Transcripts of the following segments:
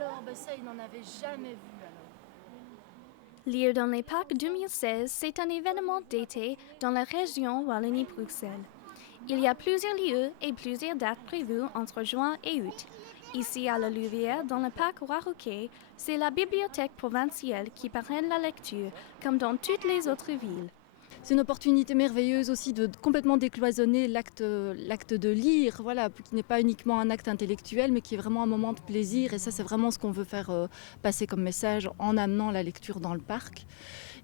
alors, ça, il n'en avait jamais vu alors. Lire dans les parcs 2016, c'est un événement d'été dans la région Wallonie-Bruxelles. Il y a plusieurs lieux et plusieurs dates prévues entre juin et août. Ici à la Louvière, dans le parc Roi-Rouquet, c'est la bibliothèque provinciale qui parraine la lecture, comme dans toutes les autres villes. C'est une opportunité merveilleuse aussi de complètement décloisonner l'acte de lire, voilà, qui n'est pas uniquement un acte intellectuel, mais qui est vraiment un moment de plaisir. Et ça, c'est vraiment ce qu'on veut faire passer comme message en amenant la lecture dans le parc.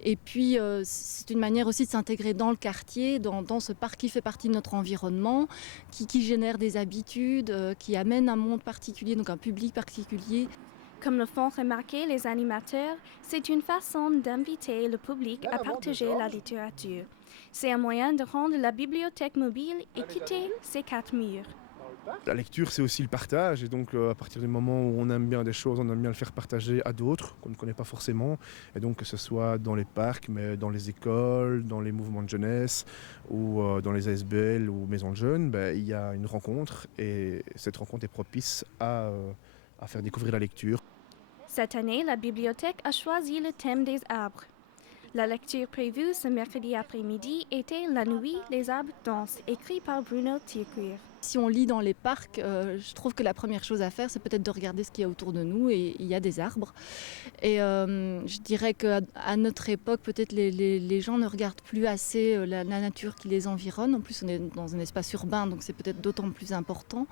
Et puis, c'est une manière aussi de s'intégrer dans le quartier, dans ce parc qui fait partie de notre environnement, qui génère des habitudes, qui amène un monde particulier, donc un public particulier. Comme le font remarquer les animateurs, c'est une façon d'inviter le public à partager la littérature. C'est un moyen de rendre la bibliothèque mobile et quitter ses quatre murs. La lecture, c'est aussi le partage, et donc à partir du moment où on aime bien des choses, on aime bien le faire partager à d'autres qu'on ne connaît pas forcément, et donc que ce soit dans les parcs, mais dans les écoles, dans les mouvements de jeunesse, ou dans les ASBL ou maisons de jeunes, il y a une rencontre, et cette rencontre est propice à faire découvrir la lecture. Cette année, la bibliothèque a choisi le thème des arbres. La lecture prévue ce mercredi après-midi était La nuit, les arbres dansent, écrit par Bruno Tirquir. Si on lit dans les parcs, je trouve que la première chose à faire, c'est peut-être de regarder ce qu'il y a autour de nous, et il y a des arbres. Et je dirais qu'à notre époque, peut-être les gens ne regardent plus assez la nature qui les environne. En plus, on est dans un espace urbain, donc c'est peut-être d'autant plus important.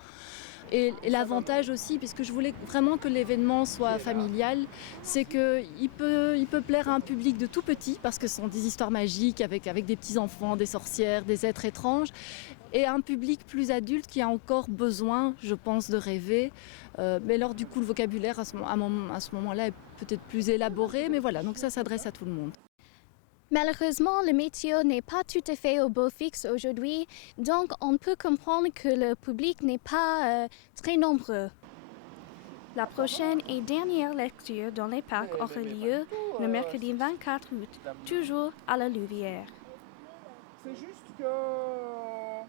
Et l'avantage aussi, puisque je voulais vraiment que l'événement soit familial, c'est qu'il peut plaire à un public de tout petit, parce que ce sont des histoires magiques avec des petits-enfants, des sorcières, des êtres étranges, et un public plus adulte qui a encore besoin, je pense, de rêver. Mais alors du coup, le vocabulaire à ce moment-là est peut-être plus élaboré, mais voilà, donc ça s'adresse à tout le monde. Malheureusement, le météo n'est pas tout à fait au beau fixe aujourd'hui, donc on peut comprendre que le public n'est pas très nombreux. La prochaine et dernière lecture dans les parcs aura lieu le mercredi 24 août, toujours à la Louvière. C'est juste que quoi?